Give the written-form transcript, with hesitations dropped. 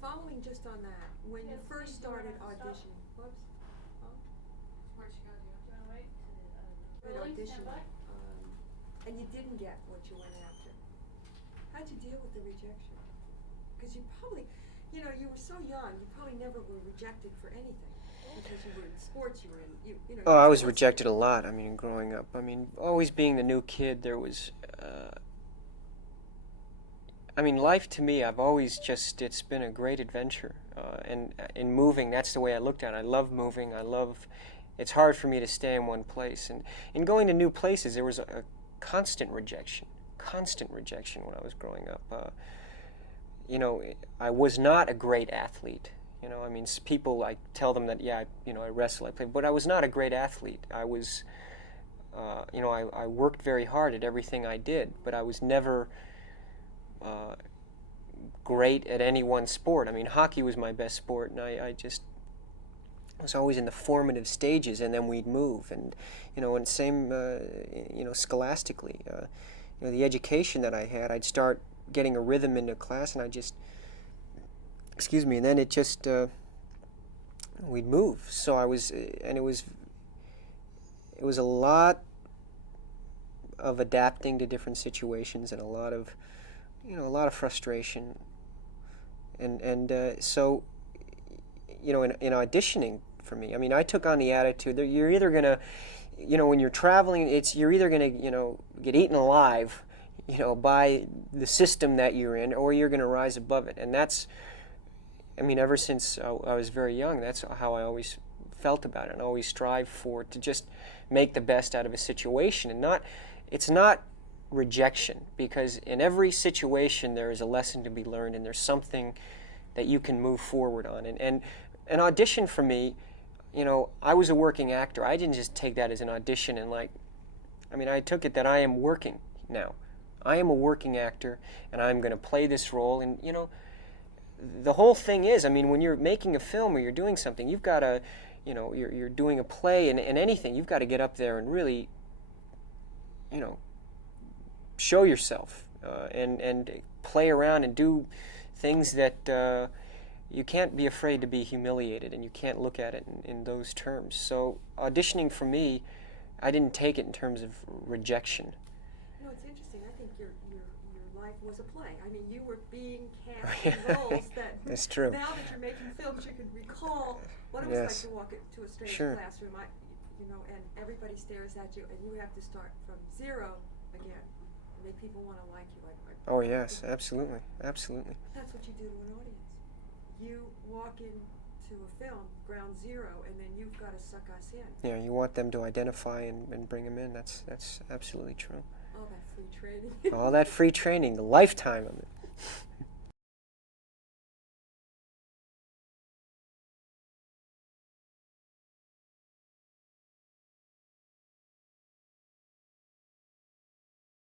following just on that, when you first started auditioning, whoops, Where'd she go, do you want to wait? auditioning, and you didn't get what you went after, how'd you deal with the rejection? Because you probably, you know, you were so young, you probably never were rejected for anything. Because you were in sports, you were in, you know. Oh, I was rejected a lot. I mean, growing up. I mean, always being the new kid, there was. I mean, life to me, I've always just, it's been a great adventure. And in moving, that's the way I looked at it. I love moving. It's hard for me to stay in one place. And in going to new places, there was a constant rejection when I was growing up. You know, I was not a great athlete. You know, I mean, people, I tell them that, yeah, you know, I wrestle, I play, but I was not a great athlete. I was, you know, I worked very hard at everything I did, but I was never great at any one sport. I mean, hockey was my best sport, and I was always in the formative stages, and then we'd move, and, you know, and same, you know, scholastically. You know, the education that I had, I'd start getting a rhythm into class, and I just, excuse me, and then it just, we'd move. So I was, and it was a lot of adapting to different situations, and a lot of, you know, a lot of frustration. And so, you know, in auditioning for me, I mean, I took on the attitude that you're either gonna, you know, when you're traveling, you're either gonna, you know, get eaten alive, you know, by the system that you're in, or you're gonna rise above it. And that's, I mean, ever since I was very young, that's how I always felt about it, and always strive to just make the best out of a situation. And it's not rejection, because in every situation there is a lesson to be learned, and there's something that you can move forward on. And an audition for me, you know, I was a working actor. I didn't just take that as an audition and I mean, I took it that I am working now. I am a working actor, and I'm going to play this role. And, you know, the whole thing is, I mean, when you're making a film or you're doing something, you've got to, you know, you're doing a play and anything, you've got to get up there and really, you know, show yourself and play around and do things that you can't be afraid to be humiliated, and you can't look at it in those terms. So auditioning for me, I didn't take it in terms of rejection. You know, it's interesting. I think your life was a play. I mean, you were being cast in roles that That's true. Now that you're making films, you can recall what it was like to walk into a strange classroom. You know, and everybody stares at you, and you have to start from zero again, and make people want to like you. Oh yes, absolutely, absolutely. That's what you do to an audience. You walk into a film, ground zero, and then you've got to suck us in. Yeah, you want them to identify and bring them in. That's absolutely true. All that free training. All that free training, the lifetime of it.